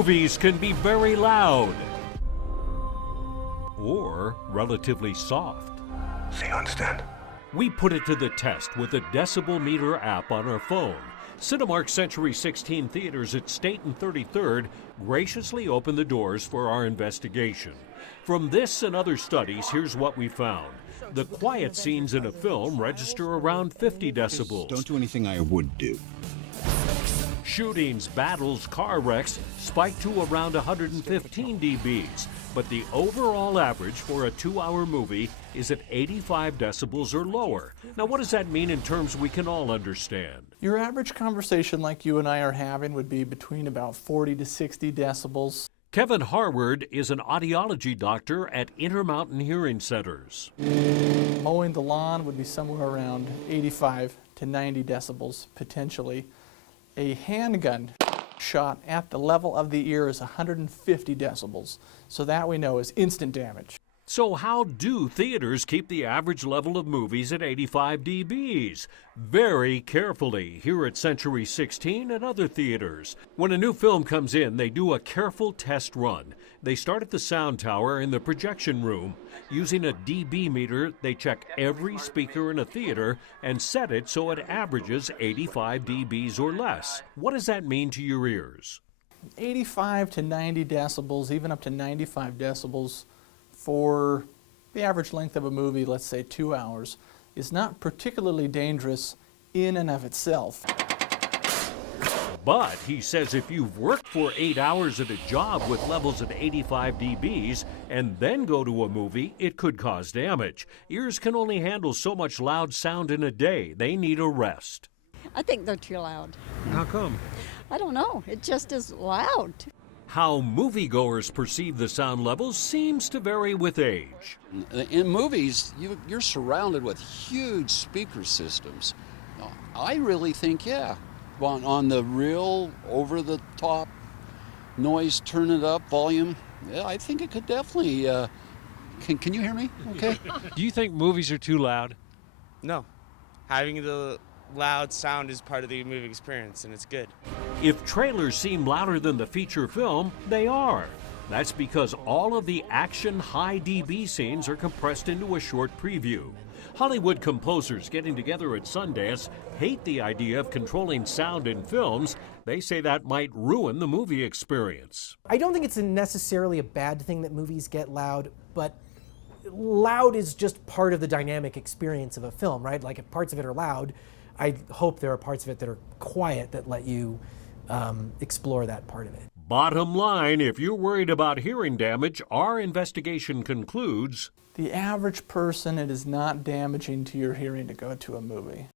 Movies can be very loud or relatively soft. So you understand? We put it to the test with the decibel meter app on our phone. Cinemark Century 16 theaters at State and 33rd graciously opened the doors for our investigation. From this and other studies, here's what we found. The quiet scenes in a film register around 50 decibels. Don't do anything I would do. Shootings, battles, car wrecks spike to around 115 dBs, but the overall average for a 2-hour movie is at 85 decibels or lower. Now, what does that mean in terms we can all understand? Your average conversation like you and I are having would be between about 40 to 60 decibels. Kevin Harward is an audiology doctor at Intermountain Hearing Centers. Mowing the lawn would be somewhere around 85 to 90 decibels, potentially. A handgun shot at the level of the ear is 150 decibels, so that we know is instant damage. So how do theaters keep the average level of movies at 85 dBs? Very carefully here at Century 16 and other theaters. When a new film comes in, they do a careful test run. They start at the sound tower in the projection room. Using a dB meter, they check every speaker in a theater and set it so it averages 85 dBs or less. What does that mean to your ears? 85 to 90 decibels, even up to 95 decibels, for the average length of a movie, let's say 2 hours, is not particularly dangerous in and of itself. But he says if you've worked for 8 hours at a job with levels at 85 dBs and then go to a movie, it could cause damage. Ears can only handle so much loud sound in a day. They need a rest. I think they're too loud. How come? I don't know. It just is loud. How moviegoers perceive the sound levels seems to vary with age. In movies, you're surrounded with huge speaker systems. I really think, yeah, on the real over-the-top noise, turn it up, volume, yeah, I think it could definitely, can you hear me? Okay. Do you think movies are too loud? No. Having the loud sound is part of the movie experience, and it's good. If trailers seem louder than the feature film, they are. That's because all of the action high dB scenes are compressed into a short preview. Hollywood composers getting together at Sundance hate the idea of controlling sound in films. They say that might ruin the movie experience. I don't think it's necessarily a bad thing that movies get loud, but loud is just part of the dynamic experience of a film, right? Like if parts of it are loud, I hope there are parts of it that are quiet that let you explore that part of it. Bottom line, if you're worried about hearing damage, our investigation concludes The average person, it is not damaging to your hearing to go to a movie.